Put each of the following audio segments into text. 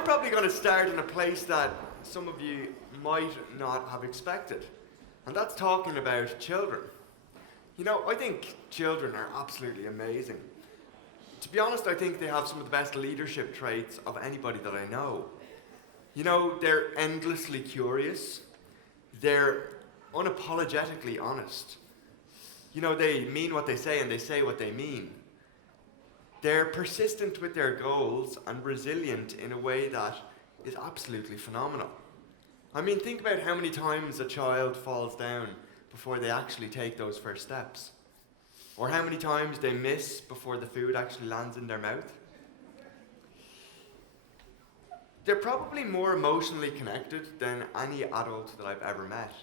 I'm probably going to start in a place that some of you might not have expected, and that's talking about children. You know, I think children are absolutely amazing. To be honest, I think they have some of the best leadership traits of anybody that I know. You know, they're endlessly curious. They're unapologetically honest. You know, they mean what they say and they say what they mean. They're persistent with their goals and resilient in a way that is absolutely phenomenal. I mean, think about how many times a child falls down before they actually take those first steps. Or how many times they miss before the food actually lands in their mouth. They're probably more emotionally connected than any adult that I've ever met.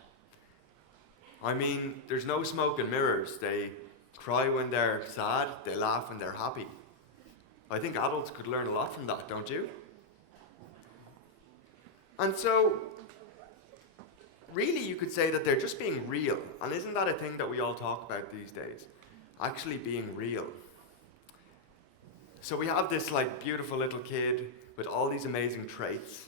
I mean, there's no smoke and mirrors. They cry when they're sad, they laugh when they're happy. I think adults could learn a lot from that, don't you? And so, really you could say that they're just being real. And isn't that a thing that we all talk about these days? Actually being real. So we have this beautiful little kid with all these amazing traits.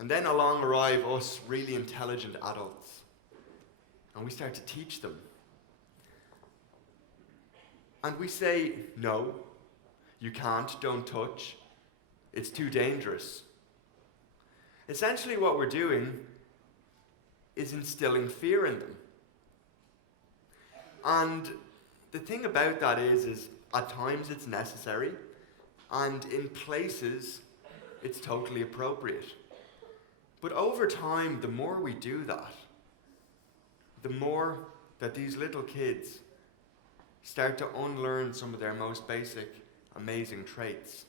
And then along arrive us really intelligent adults. And we start to teach them. And we say, no, you can't, don't touch. It's too dangerous. Essentially what we're doing is instilling fear in them. And the thing about that is at times it's necessary, and in places it's totally appropriate. But over time, the more we do that, the more that these little kids start to unlearn some of their most basic, amazing traits.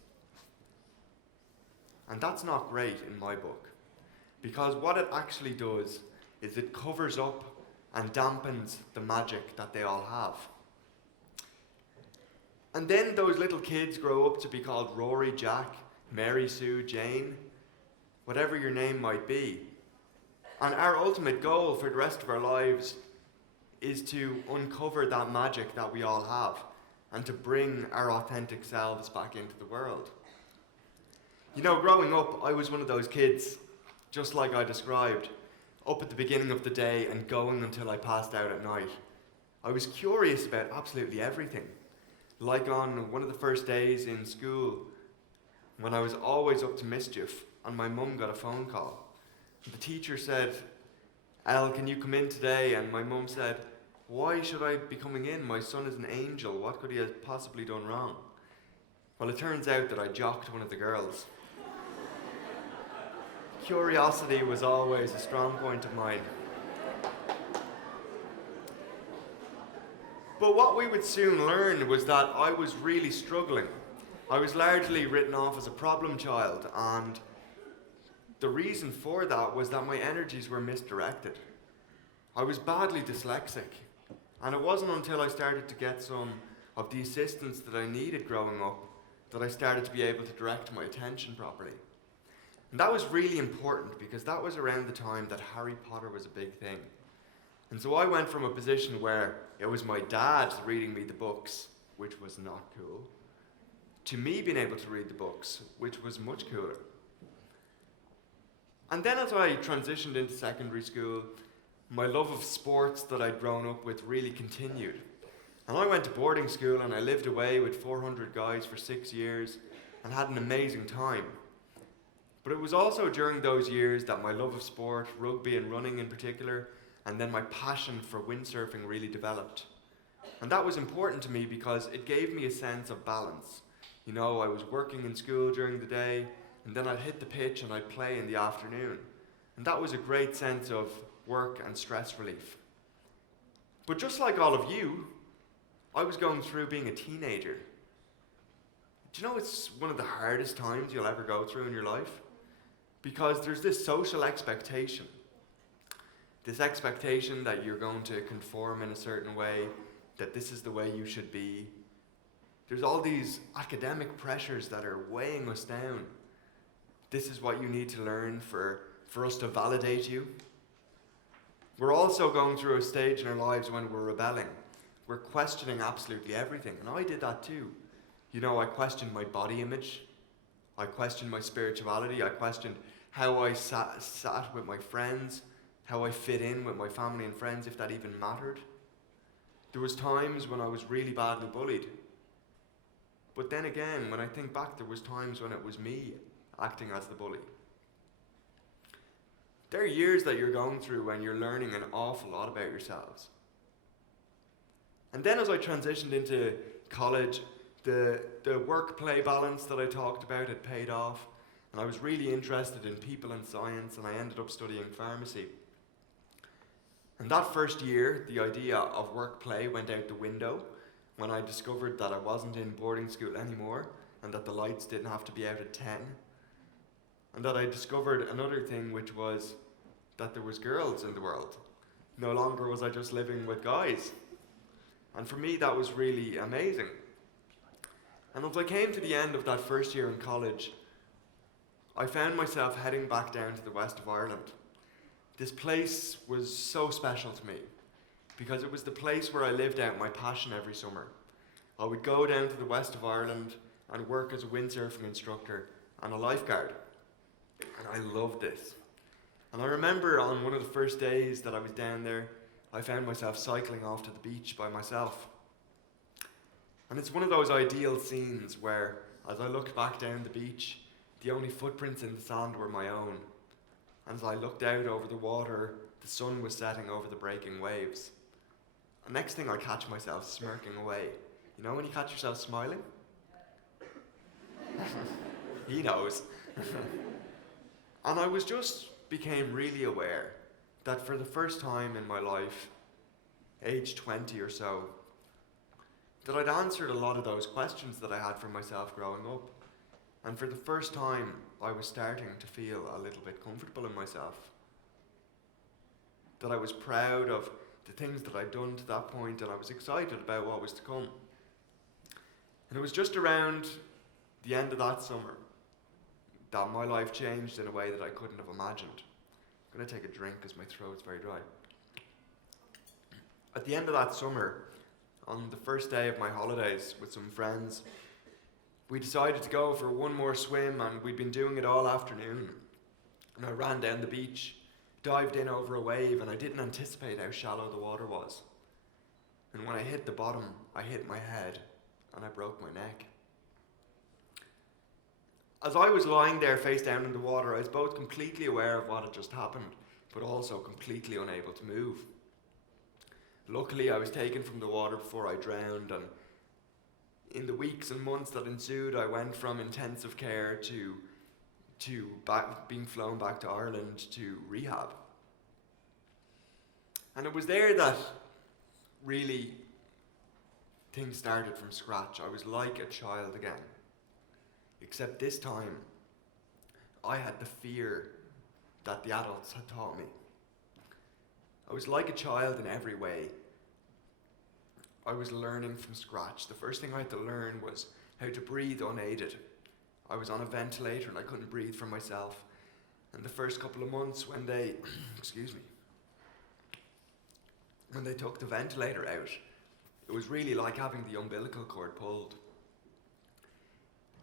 And that's not great in my book, because what it actually does is it covers up and dampens the magic that they all have. And then those little kids grow up to be called Rory, Jack, Mary, Sue, Jane, whatever your name might be. And our ultimate goal for the rest of our lives is to uncover that magic that we all have and to bring our authentic selves back into the world. You know, growing up, I was one of those kids, just like I described, up at the beginning of the day and going until I passed out at night. I was curious about absolutely everything. Like on one of the first days in school, when I was always up to mischief, and my mum got a phone call. The teacher said, "Al, can you come in today?" And my mum said, "Why should I be coming in? My son is an angel. What could he have possibly done wrong?" Well, it turns out that I jocked one of the girls. Curiosity was always a strong point of mine. But what we would soon learn was that I was really struggling. I was largely written off as a problem child, and the reason for that was that my energies were misdirected. I was badly dyslexic, and it wasn't until I started to get some of the assistance that I needed growing up that I started to be able to direct my attention properly. And that was really important because that was around the time that Harry Potter was a big thing. And so I went from a position where it was my dad reading me the books, which was not cool, to me being able to read the books, which was much cooler. And then as I transitioned into secondary school, my love of sports that I'd grown up with really continued. And I went to boarding school and I lived away with 400 guys for 6 years and had an amazing time. But it was also during those years that my love of sport, rugby and running in particular, and then my passion for windsurfing really developed. And that was important to me because it gave me a sense of balance. You know, I was working in school during the day, and then I'd hit the pitch and I'd play in the afternoon. And that was a great sense of work and stress relief. But just like all of you, I was going through being a teenager. Do you know it's one of the hardest times you'll ever go through in your life? Because there's this social expectation. This expectation that you're going to conform in a certain way, that this is the way you should be. There's all these academic pressures that are weighing us down. This is what you need to learn for us to validate you. We're also going through a stage in our lives when we're rebelling. We're questioning absolutely everything, and I did that too. You know, I questioned my body image. I questioned my spirituality. I questioned how I sat with my friends, how I fit in with my family and friends, if that even mattered. There was times when I was really badly bullied. But then again, when I think back, there was times when it was me acting as the bully. There are years that you're going through when you're learning an awful lot about yourselves. And then as I transitioned into college, the work-play balance that I talked about had paid off, and I was really interested in people and science, and I ended up studying pharmacy. And that first year, the idea of work-play went out the window when I discovered that I wasn't in boarding school anymore, and that the lights didn't have to be out at 10. And that I discovered another thing, which was that there was girls in the world. No longer was I just living with guys. And for me, that was really amazing. And as I came to the end of that first year in college, I found myself heading back down to the west of Ireland. This place was so special to me because it was the place where I lived out my passion every summer. I would go down to the west of Ireland and work as a windsurfing instructor and a lifeguard. And I loved this. And I remember on one of the first days that I was down there, I found myself cycling off to the beach by myself. And it's one of those ideal scenes where, as I looked back down the beach, the only footprints in the sand were my own. And as I looked out over the water, the sun was setting over the breaking waves. And next thing I catch myself smirking away. You know when you catch yourself smiling? He knows. And I became really aware that for the first time in my life, age 20 or so, that I'd answered a lot of those questions that I had for myself growing up. And for the first time, I was starting to feel a little bit comfortable in myself. That I was proud of the things that I'd done to that point, and I was excited about what was to come. And it was just around the end of that summer that my life changed in a way that I couldn't have imagined. I'm going to take a drink because my throat's very dry. At the end of that summer, on the first day of my holidays with some friends, we decided to go for one more swim, and we'd been doing it all afternoon. And I ran down the beach, dived in over a wave, and I didn't anticipate how shallow the water was. And when I hit the bottom, I hit my head, and I broke my neck. As I was lying there face down in the water, I was both completely aware of what had just happened, but also completely unable to move. Luckily, I was taken from the water before I drowned, and in the weeks and months that ensued, I went from intensive care to being flown back to Ireland to rehab. And it was there that really things started from scratch. I was like a child again. Except this time, I had the fear that the adults had taught me. I was like a child in every way. I was learning from scratch. The first thing I had to learn was how to breathe unaided. I was on a ventilator and I couldn't breathe for myself. And the first couple of months when they, when they took the ventilator out, it was really like having the umbilical cord pulled.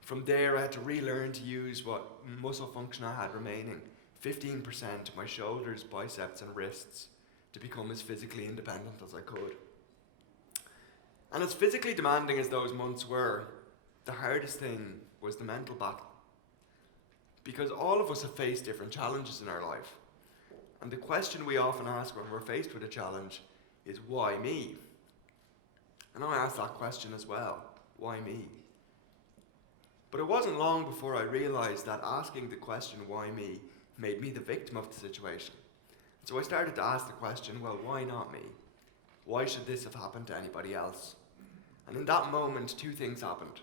From there, I had to relearn to use what muscle function I had remaining, 15%, my shoulders, biceps, and wrists, to become as physically independent as I could. And as physically demanding as those months were, the hardest thing was the mental battle. Because all of us have faced different challenges in our life. And the question we often ask when we're faced with a challenge is, why me? And I asked that question as well, why me? But it wasn't long before I realized that asking the question, why me, made me the victim of the situation. So I started to ask the question, well, why not me? Why should this have happened to anybody else? And in that moment, two things happened.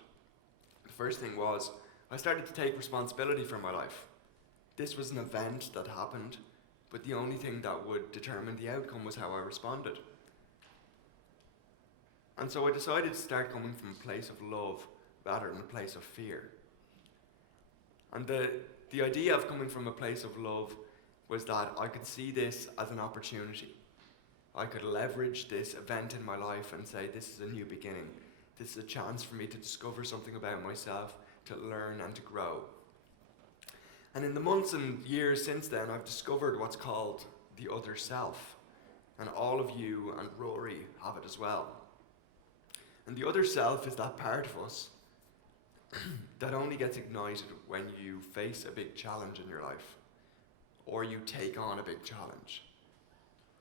The first thing was, I started to take responsibility for my life. This was an event that happened, but the only thing that would determine the outcome was how I responded. And so I decided to start coming from a place of love rather than a place of fear. And the idea of coming from a place of love was that I could see this as an opportunity. I could leverage this event in my life and say, this is a new beginning. This is a chance for me to discover something about myself, to learn and to grow. And in the months and years since then, I've discovered what's called the other self. And all of you and Rory have it as well. And the other self is that part of us that only gets ignited when you face a big challenge in your life, or you take on a big challenge.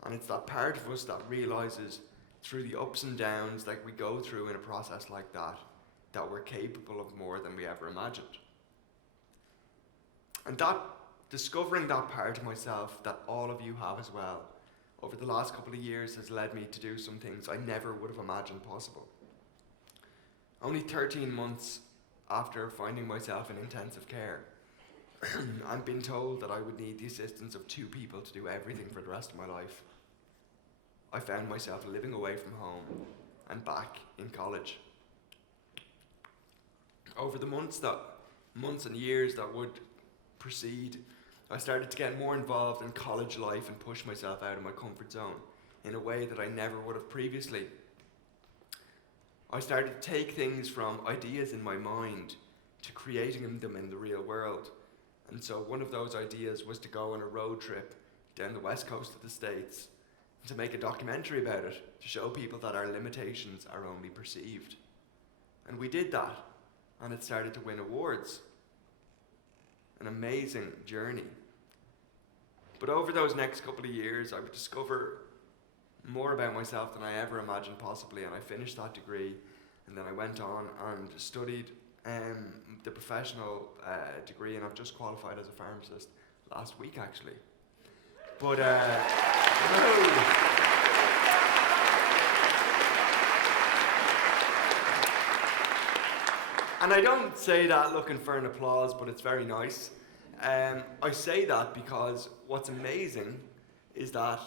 And it's that part of us that realizes through the ups and downs that we go through in a process like that, that we're capable of more than we ever imagined. And that, discovering that part of myself that all of you have as well, over the last couple of years has led me to do some things I never would have imagined possible. Only 13 months after finding myself in intensive care, and been told that I would need the assistance of 2 people to do everything for the rest of my life, I found myself living away from home and back in college. Over the months and years that would proceed, I started to get more involved in college life and push myself out of my comfort zone in a way that I never would have previously. I started to take things from ideas in my mind to creating them in the real world. And so one of those ideas was to go on a road trip down the west coast of the States and to make a documentary about it, to show people that our limitations are only perceived. And we did that, and it started to win awards. An amazing journey. But over those next couple of years, I would discover more about myself than I ever imagined possibly, and I finished that degree, and then I went on and studied the professional degree, and I've just qualified as a pharmacist last week actually. But and I don't say that looking for an applause, but it's very nice. I say that because what's amazing is that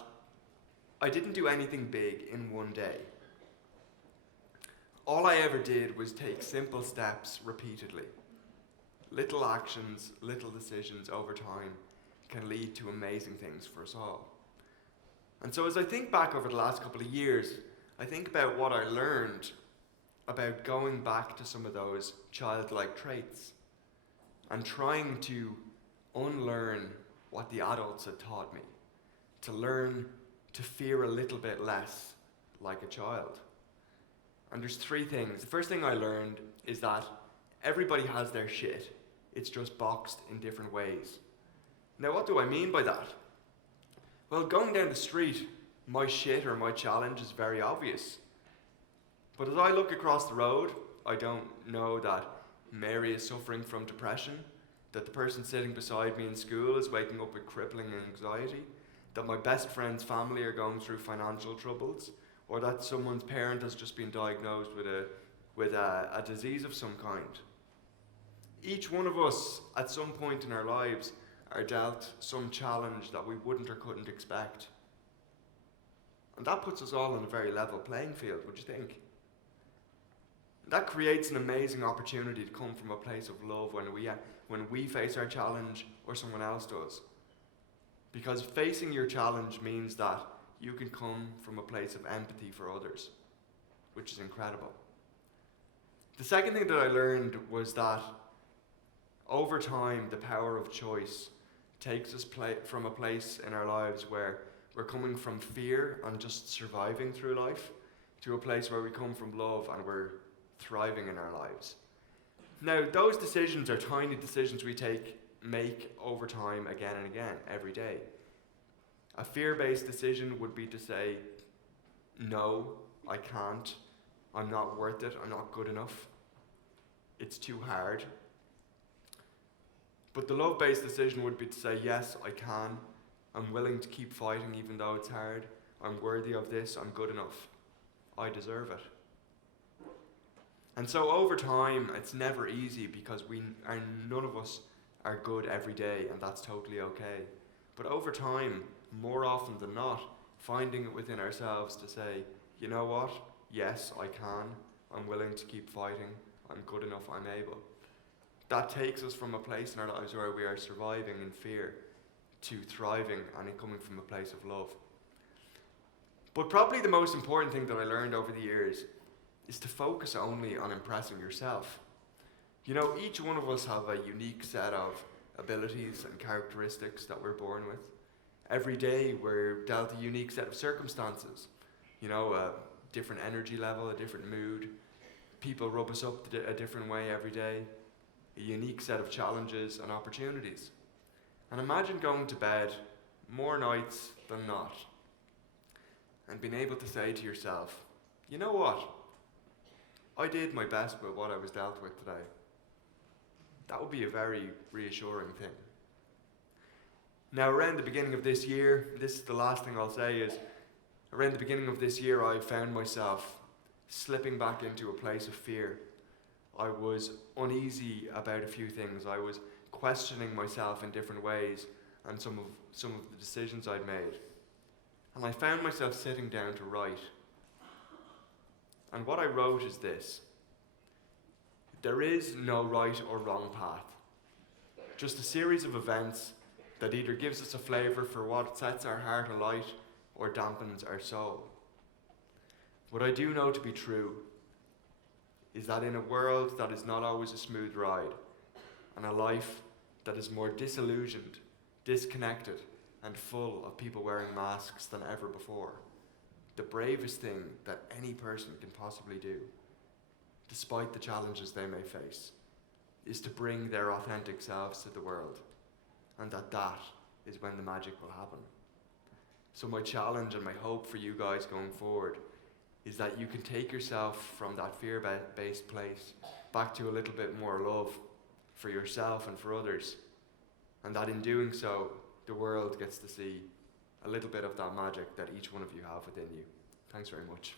I didn't do anything big in one day. All I ever did was take simple steps repeatedly. Little actions, little decisions over time can lead to amazing things for us all. And so as I think back over the last couple of years, I think about what I learned about going back to some of those childlike traits and trying to unlearn what the adults had taught me, to learn to fear a little bit less like a child. And there's 3 things. The first thing I learned is that everybody has their shit. It's just boxed in different ways. Now, what do I mean by that? Well, going down the street, my shit or my challenge is very obvious. But as I look across the road, I don't know that Mary is suffering from depression, that the person sitting beside me in school is waking up with crippling anxiety, that my best friend's family are going through financial troubles, or that someone's parent has just been diagnosed with a disease of some kind. Each one of us, at some point in our lives, are dealt some challenge that we wouldn't or couldn't expect. And that puts us all on a very level playing field, would you think? That creates an amazing opportunity to come from a place of love when we face our challenge or someone else does. Because facing your challenge means that you can come from a place of empathy for others, which is incredible. The second thing that I learned was that over time, the power of choice takes us from a place in our lives where we're coming from fear and just surviving through life to a place where we come from love and we're thriving in our lives. Now, those decisions are tiny decisions we make over time again and again, every day. A fear-based decision would be to say, no, I can't, I'm not worth it, I'm not good enough, it's too hard. But the love-based decision would be to say, yes, I can, I'm willing to keep fighting even though it's hard, I'm worthy of this, I'm good enough, I deserve it. And so over time, it's never easy because none of us are good every day, and that's totally okay. But over time, more often than not, finding it within ourselves to say, you know what, yes, I can, I'm willing to keep fighting, I'm good enough, I'm able. That takes us from a place in our lives where we are surviving in fear to thriving and coming from a place of love. But probably the most important thing that I learned over the years is to focus only on impressing yourself. You know, each one of us have a unique set of abilities and characteristics that we're born with. Every day we're dealt a unique set of circumstances. You know, a different energy level, a different mood. People rub us up a different way every day. A unique set of challenges and opportunities. And imagine going to bed more nights than not and being able to say to yourself, you know what? I did my best with what I was dealt with today. That would be a very reassuring thing. Now, around the beginning of this year, this is the last thing I'll say, is around the beginning of this year, I found myself slipping back into a place of fear. I was uneasy about a few things. I was questioning myself in different ways and some of the decisions I'd made. And I found myself sitting down to write. And what I wrote is this: there is no right or wrong path. Just a series of events that either gives us a flavour for what sets our heart alight or dampens our soul. What I do know to be true is that in a world that is not always a smooth ride, and a life that is more disillusioned, disconnected, and full of people wearing masks than ever before, the bravest thing that any person can possibly do, despite the challenges they may face, is to bring their authentic selves to the world, and that is when the magic will happen. So my challenge and my hope for you guys going forward is that you can take yourself from that fear-based place back to a little bit more love for yourself and for others, and that in doing so, the world gets to see a little bit of that magic that each one of you have within you. Thanks very much.